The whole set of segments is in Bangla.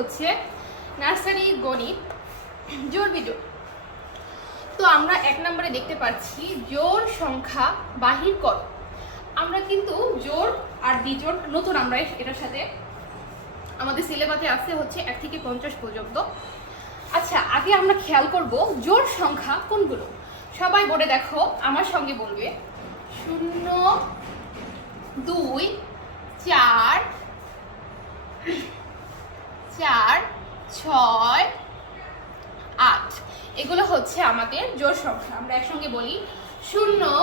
হচ্ছে নার্সারি গণিত জোড় বিজোড়। তো আমরা 1 নম্বরে দেখতে পাচ্ছি জোড় সংখ্যা বাহির করো। আমরা কিন্তু জোড় আর বিজোড় নতুন, আমরা এটার সাথে আমাদের সিলেবাসে আছে হচ্ছে 1 থেকে 50 পর্যন্ত। আচ্ছা, আগে আমরা খেয়াল করব জোড় সংখ্যা কোনগুলো। সবাই বোর্ডে দেখো, আমার সঙ্গে বলবে 0 2 4 4 6 8, এগুলো হচ্ছে আমাদের জোড় সংখ্যা। আমরা একসঙ্গে বলি 0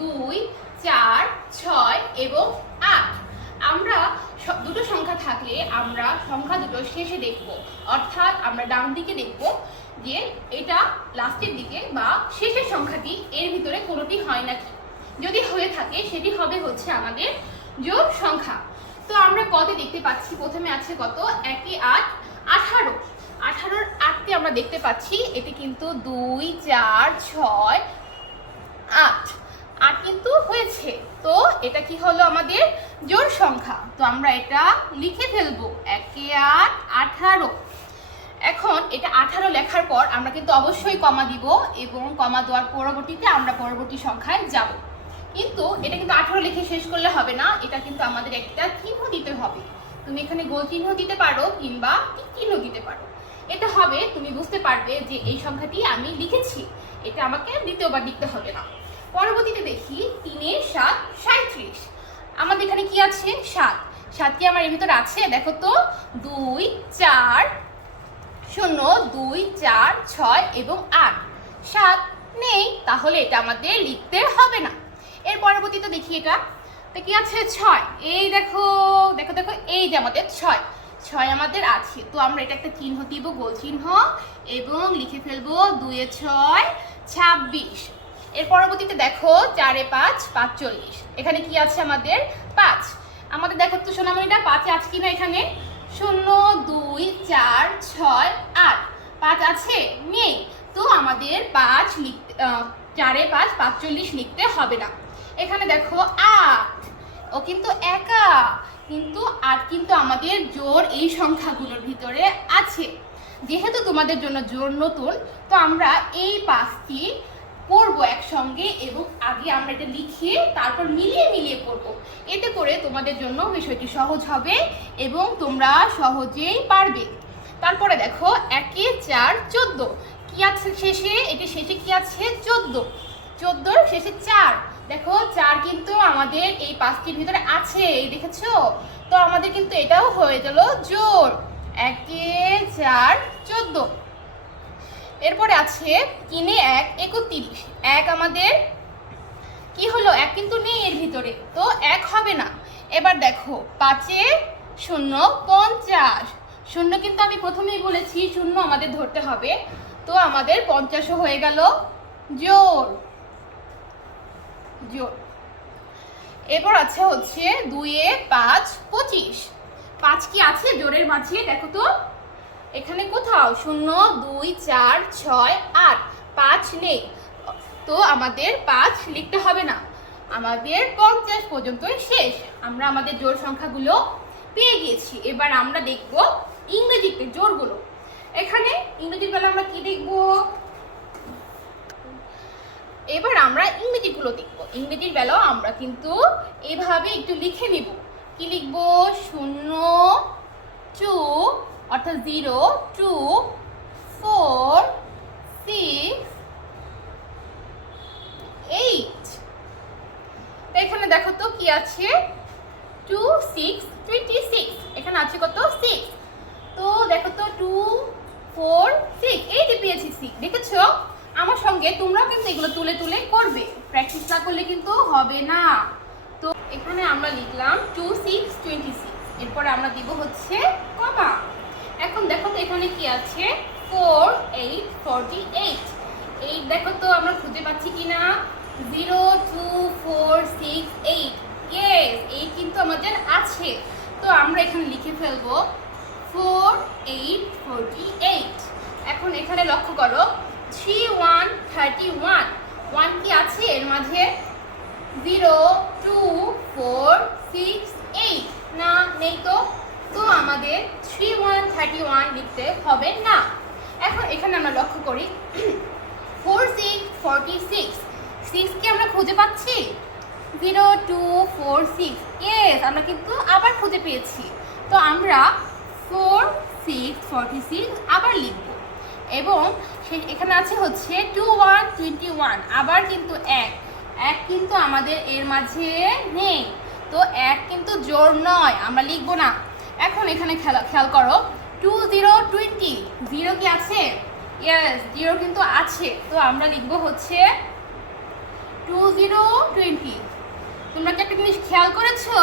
2 4 6 এবং 8। আমরা দুটো সংখ্যা থাকলে আমরা সংখ্যা দুটো শেষে দেখব, অর্থাৎ আমরা ডান দিকে দেখব যে এটা লাস্টের দিকে বা শেষের সংখ্যাটি এর ভিতরে কোনোটি হয় নাকি। যদি হয়ে থাকে সেটি হবে হচ্ছে আমাদের জোড় সংখ্যা। তো আমরা কত দেখতে পাচ্ছি, প্রথমে আছে কত 1 8 18। 18-র 8কে আমরা দেখতে পাচ্ছি, এটি কিন্তু 2 4 6 8 8 কিন্তু হয়েছে। তো এটা কি হলো আমাদের জোড় সংখ্যা। তো আমরা এটা লিখে ফেলবো 1 8 18। এখন এটা 18 লেখার পর আমরা কিন্তু অবশ্যই কমা দিব, এবং কমা দেওয়ার পরবর্তীতে আমরা পরবর্তী সংখ্যায় যাব। কিন্তু এটা কিন্তু 18 লিখে শেষ করলে হবে না, এটা কিন্তু আমাদের একটা চিহ্ন দিতে হবে। তুমি এখানে গোল চিহ্ন দিতে পারো কিংবা টিক চিহ্ন দিতে পারো। এটা হবে, তুমি বুঝতে পারবে যে এই সংখ্যাটি আমি লিখেছি, এটা আমাকে দ্বিতীয়বার লিখতে হবে না। পরবর্তীতে দেখি 3 7 37। আমাদের এখানে কি আছে 7। 7 কি আমার এর ভিতরে আছে? দেখো তো 2 4 0 2 4 6 এবং 8। 7 নেই, তাহলে এটা আমাদের লিখতে হবে না। এর পরবর্তীতে দেখি এটা তো কি আছে 6। এই দেখো দেখো দেখো, এই যে আমাদের 6 আমাদের আছে। তো আমরা এটা একটা চিহ্ন দিব, গোল চিহ্ন, এবং লিখে ফেলবো 2 6 26। এর পরবর্তীতে দেখো 4 5 45। এখানে কি আছে আমাদের 5। আমাদের দেখো তো সোনামণিটা 5 আছে কিনা, এখানে 0 2 4 6 8 5 আছে? নেই। তো আমাদের 5 লিখতে 4 5 45 লিখতে হবে না। এখানে দেখো 8, ও কিন্তু একা, কিন্তু 8 কিন্তু আমাদের জোড় এই সংখ্যাগুলোর ভিতরে আছে। যেহেতু তোমাদের জন্য জোড় নতুন, তো আমরা এই 5টি করবো একসঙ্গে, এবং আগে আমরা এটা লিখে তারপর মিলিয়ে করব। এতে করে তোমাদের জন্য বিষয়টি সহজ হবে এবং তোমরা সহজেই পারবে। তারপরে দেখো 1 4 14 কি আছে শেষে, এটি শেষে কি আছে 14। 14-র শেষে 4। দেখো 4 কিন্তু আমাদের এই 5টির ভিতরে আছে, এই দেখেছো? তো আমাদের কিন্তু এটাও হয়ে গেল জোড় 1 4 14। এরপরে আছে 3 1 31। 1 আমাদের কি হলো, 1 কিন্তু নেই এর ভিতরে, তো 1 হবে না। এবার দেখো 5 0 50। 0 কিন্তু আমি প্রথমেই বলেছি 0 আমাদের ধরতে হবে, তো আমাদের 50 হয়ে গেল জোড়। এরপর আছে হচ্ছে 2 5 25। 5 কি আছে জোড়ের মাঝে? দেখো তো এখানে কোথাও 0 2 4 6 8 5 নেই, তো আমাদের 5 লিখতে হবে না। আমাদের 50 পর্যন্তই শেষ। আমরা আমাদের জোড় সংখ্যাগুলো পেয়ে গিয়েছি। এবার আমরা দেখব ইংরেজিতে জোড়গুলো। এখানে ইংরেজির বেলা আমরা কি দেখব? এবার আমরা ইংরেজিগুলো দেখব। ইংরেজির বেলাও আমরা কিন্তু এইভাবে একটু লিখে নিব। কি লিখব? 0 2 অর্থাৎ 0 2 4 6 8। এখানে দেখো তো কি আছে 2 6 26। এখানে আছে কত 6। তো দেখো তো 2 4 6, এই যে পেয়েছি 6। দেখেছো? আমার সঙ্গে তোমরাও কিন্তু এগুলো তুলে তুলে করবে, প্র্যাকটিস না করলে কিন্তু হবে না। তো এখানে আমরা লিখলাম 2 6 26। এরপরে আমরা দিব হচ্ছে কমা। এখন দেখো তো এখানে কি আছে 4 8 48। 8 দেখো তো আমরা খুঁজে পাচ্ছি কিনা? 0 2 4 6 8। ইয়েস, 8 কিন্তু আমাদের আছে। তো আমরা এখানে লিখে ফেলবো 4 8 48। এখন এখানে লক্ষ্য করো 3 1 31। 1 কি আছে এর মাঝে? 0 2 4 6 8 না, নেই তো। তো আমাদের 3 31 লিখতে হবে না। এখন এখানে আমরা লক্ষ্য করি 4 6 46, 6 কি আমরা খুঁজে পাচ্ছি? 0 2 4 6, ইয়েস আমরা কিন্তু আবার খুঁজে পেয়েছি। তো আমরা 4 6 46 আবার লিখব এবং এখানে আছে হচ্ছে 2 1 21, আবার কিন্তু এক কিন্তু আমাদের এর মাঝে নেই, তো এক কিন্তু জোড় নয়, আমরা লিখবো না। এখন এখানে খেয়াল করো 2 0 20, 0 কি আছে? ইয়েস 0 কিন্তু আছে, তো আমরা লিখবো হচ্ছে 2 0 20। তোমরা কি একটা জিনিস খেয়াল করেছো?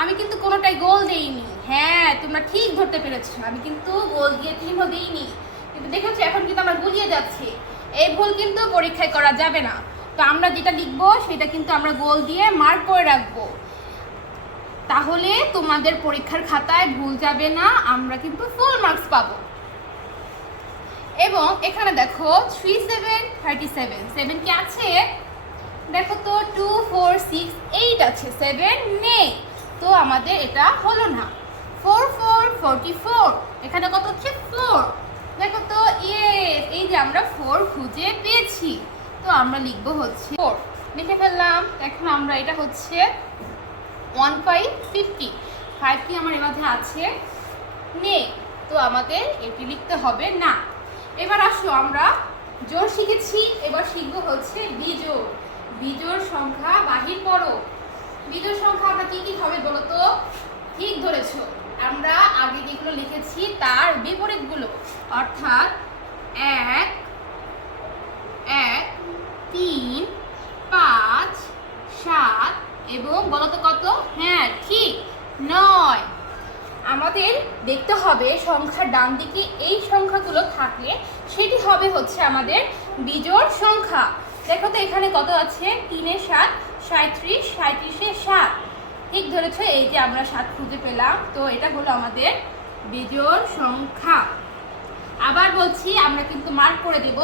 আমি কিন্তু কোনোটাই গোল দেইনি। হ্যাঁ তোমরা ঠিক ধরতে পেরেছো, আমি কিন্তু গোল দিয়ে চিহ্ন দেইনি, কিন্তু দেখেছো এখন কিন্তু আমরা গুলিয়ে যাচ্ছি। এই ভুল কিন্তু পরীক্ষায় করা যাবে না। তো আমরা যেটা লিখবো সেটা কিন্তু আমরা গোল দিয়ে মার্ক করে রাখবো, তাহলে তোমাদের পরীক্ষার খাতায় ভুল যাবে না, আমরা কিন্তু ফুল মার্কস পাবো। এবং এখানে দেখো 3 7 37, 7 কি আছে? দেখো তো 2 4 6 8 আছে, 7 নেই, তো আমাদের এটা হলো না। 4 4 44, এখানে কত হচ্ছে? 4। দেখো তো ইয়েস, এই যে আমরা 4 খুঁজে পেয়েছি, তো আমরা লিখবো হচ্ছে 4, লিখে ফেললাম। এখন আমরা এটা হচ্ছে 1 5 50, 5 কি আমার এর মধ্যে আছে? নেই, তো আমাদের এটি লিখতে হবে না। এবার আসো আমরা জোড় শিখেছি, এবার শিখবো হচ্ছে বিজোড়। বিজোড় সংখ্যা বাহির করো। বিজোড় সংখ্যা আমরা কি কি হবে বলো তো? ঠিক ধরেছো, আমরা আগে যেগুলো লিখেছি তার বিপরীতগুলো, অর্থাৎ 1 1 3 5 7 এবং বলো তো কত? হ্যাঁ ঠিক 9। আমাদের দেখতে হবে সংখ্যার ডান দিকে এই সংখ্যাগুলো থাকলে সেটি হবে হচ্ছে আমাদের বিজোড় সংখ্যা। দেখো তো এখানে কত আছে? 3 এর 7 37, 37 এর 7, ঠিক ধরেছো, এই যে আমরা 7 খুঁজে পেলাম, তো এটা হলো আমাদের বিজোড় সংখ্যা। আবার বলছি আমরা কিন্তু মার্ক করে দেব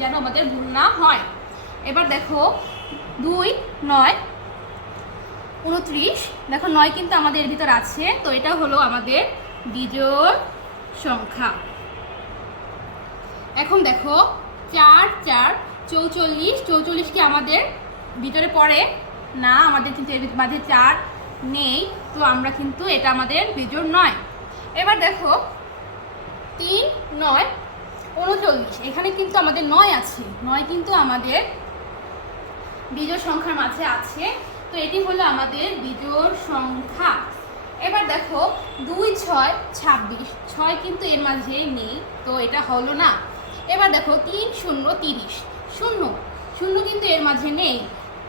যেন আমাদের ভুল না হয়। এবার দেখো 2 9 29, দেখো 9 কিন্তু আমাদের ভিতর আছে, তো এটা হলো আমাদের বিজোড় সংখ্যা। এখন দেখো 4 4 44, 44 কি আমাদের ভিতরে পড়ে না, আমাদের কিন্তু এর মাঝে 4 নেই, তো আমরা কিন্তু এটা আমাদের বিজোড় নয়। এবার দেখো 3 9 39, এখানে কিন্তু আমাদের 9 আছে, 9 কিন্তু আমাদের বিজোড় সংখ্যার মাঝে আছে, তো এটি হলো আমাদের বিজোড় সংখ্যা। এবার দেখো 2 6 26, 6 কিন্তু এর মাঝে নেই, তো এটা হলো না। এবার দেখো 3 0 30, 0 0 কিন্তু এর মাঝে নেই,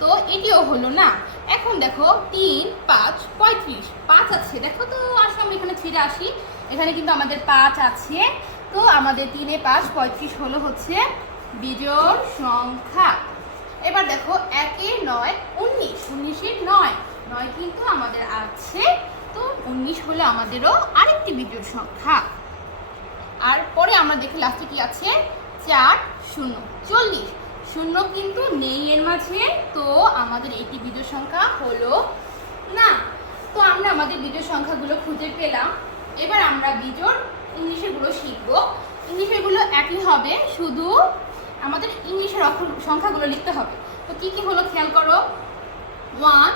তো এটিও হলো না। এখন দেখো 3 5 35, 5 আছে, দেখো তো আসো আমি এখানে ফিরে আসি, এখানে কিন্তু আমাদের 5 আছে, তো আমাদের 3 5 35 হলো হচ্ছে বিজোড় সংখ্যা। এবার দেখো 1 9 19, 19 এর 9, 9 কিন্তু আমাদের আছে, তো 19 হলো আমাদেরও আরেকটি বিজোড় সংখ্যা। আর পরে আমরা দেখি লাস্টে কি আছে? 4 0 40, 0 কিন্তু নেই এর মাঝে, তো আমাদের এটি বিজোড় সংখ্যা হলো না। তো আমরা আমাদের বিজোড় সংখ্যাগুলো খুঁজে পেলাম। এবার আমরা বিজোড় ইংলিশেরগুলো শিখবো। ইংলিশেরগুলো একই হবে, শুধু আমাদের ইংলিশের সংখ্যাগুলো লিখতে হবে। তো কি কি হলো খেয়াল করো, 1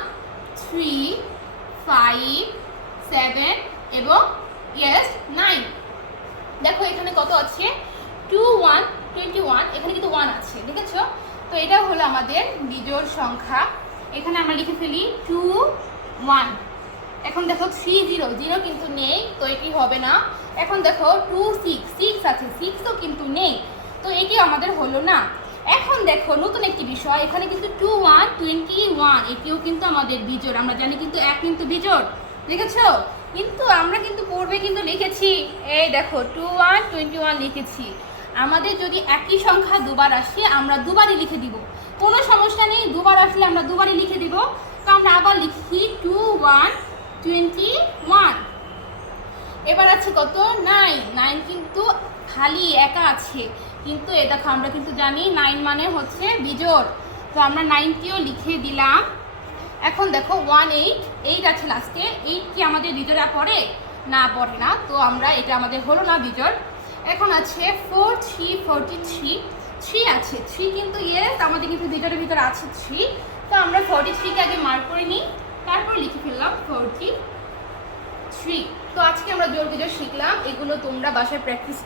3 5 7 এবং ইয়েস 9। দেখো এখানে কত আছে? 2 1 21, এখানে কিন্তু 1 আছে, দেখেছো? তো এটা হলো আমাদের বিজোড় সংখ্যা। এখানে আমরা লিখে ফেলি 2 1। এখন দেখো 3 0, 0 কিন্তু নেই, তো এটি হবে না। এখন দেখো 2 6, 6 আছে, 6 তো কিন্তু নেই, তো এটি আমাদের হলো না। এখন দেখো নতুন একটি বিষয়, এখানে কিন্তু 2 1 21, এটিও কিন্তু আমাদের বিজোড়। আমরা জানি কিন্তু 1 কিন্তু বিজোড়, দেখেছো? কিন্তু আমরা কিন্তু পূর্বে কিন্তু লিখেছি, এই দেখো 2 1 21 লিখেছি। আমাদের যদি একই সংখ্যা দুবার আসে আমরা দুবারই লিখে দিব, কোনো সমস্যা নেই, দুবার আসলে আমরা দুবারই লিখে দিব। তো আমরা আবার লিখি 2 1 21। এবার আছে কত? 9, 9 কিন্তু খালি একা আছে, কিন্তু এ দেখো আমরা কিন্তু জানি 9 মানে হচ্ছে বিজোড়, তো আমরা 9টিও লিখে দিলাম। এখন দেখো 1 8, 8 আছে লাস্টে, 8 কি আমাদের বিজোড়ে পড়ে? না পড়ে না, তো আমরা এটা আমাদের হলো না বিজোড়। এখন আছে 4 3 43, 3 আছে, 3 কিন্তু ইয়েস আমাদের কিন্তু বিজোড়ের ভিতরে আছে 3, তো আমরা 43 কে আগে মার্ক করে নিই, তারপর লিখে ফেললাম 43। তো আজকে আমরা জোড় বিজোড় শিখলাম, এগুলো তোমরা বাসায় প্র্যাকটিস